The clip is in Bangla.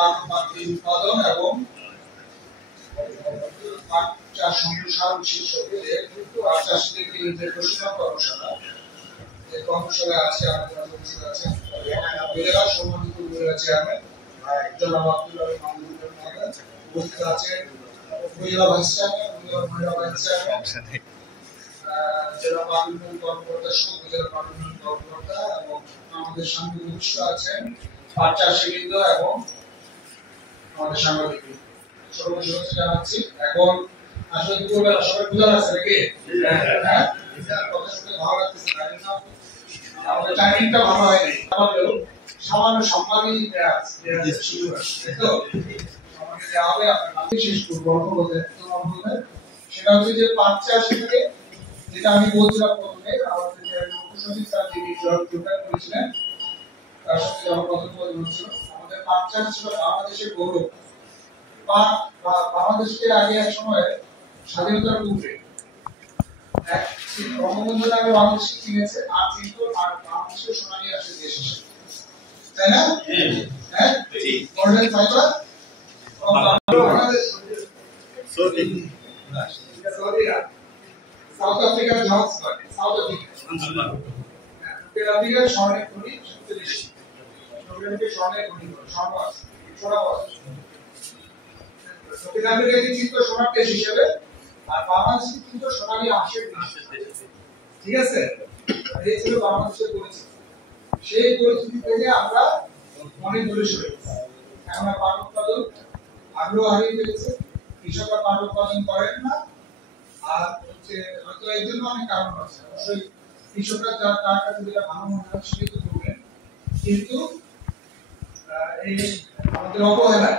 পাট পাতি উৎপাদন এবং পাট চাষ সম্প্রসারণ শীর্ষকে পাট চাষীদের যে প্রশিক্ষণ কর্মশালা এই কর্মশালা আছে আমাদের উপস্থিত আছেন উপজেলা সম্মানিত উপজেলা চেয়ারম্যান জনাব আব্দুল আলী মাহমুদুর মহোদয়, উপস্থিত আছেন উপজেলা ভাইস চেয়ারম্যান, উপজেলা মহিলা ভাইস চেয়ারম্যান, জেলা পার্লামেন্ট কর্মকর্তা সহ উপজেলা পার্লামেন্ট কর্মকর্তা এবং আমাদের সামনে উপস্থিত আছেন পাট চাষীবৃন্দ এবং আমাদের সাংবাদিক সর্বোচ্চ শুভেচ্ছা জানাচ্ছি। এখন আসলে দুপুরবেলা সবাই ক্ষুধা আছে নাকি? হ্যাঁ, কথা শুনে ভালো লাগতেছে না? আমাদের টাইমিংটা ভালো হয়নি, আমাদের সামান্য সম্মানই সেটা হচ্ছে যে পাট চাষ থেকে যেটা আমি বলছিলাম প্রথমে আমাদের যে লোকসংগীত স্যার যিনি যোগদান করেছিলেন তার সাথে আমার কথোপকথন হচ্ছিল। আমাদের পাট চাষ ছিল বাংলাদেশের গৌরব। পাট বাংলাদেশকে আগে এক সময় স্বাধীনতার পূর্বে বঙ্গবন্ধু নামে বাংলাদেশকে চিনেছে আর কিন্তু আর বাংলাদেশের সোনালী আসে দেশ হিসেবে, তাই না? হ্যাঁ, গোল্ডেন ফাইবার বাংলাদেশ সাউথ আফ্রিকার জবস করে সাউথ আফ্রিকা আফ্রিকার স্বর্ণের খনি সবচেয়ে বেশি স্বর্ণের খনি সোনা দক্ষিণ আফ্রিকাকে চিত্র সোনার দেশ হিসেবে আর বাংলাদেশকে কিন্তু সোনালী আঁশের দেশ, ঠিক আছে? এই ছিল বাংলাদেশের পরিস্থিতি। সেই পরিস্থিতি থেকে আমরা অনেক দূরে সরে গেছি। এখন পাট উৎপাদন আগ্রহ হারিয়ে ফেলেছে, কৃষকরা পাট উৎপাদন করেন না। আর হচ্ছে হয়তো এই জন্য অনেক কারণ আছে, অবশ্যই কৃষকরা তার কাছে যেটা ভালো মনে হয় সেটাই তো করবেন, কিন্তু এই আমাদের অবহেলায়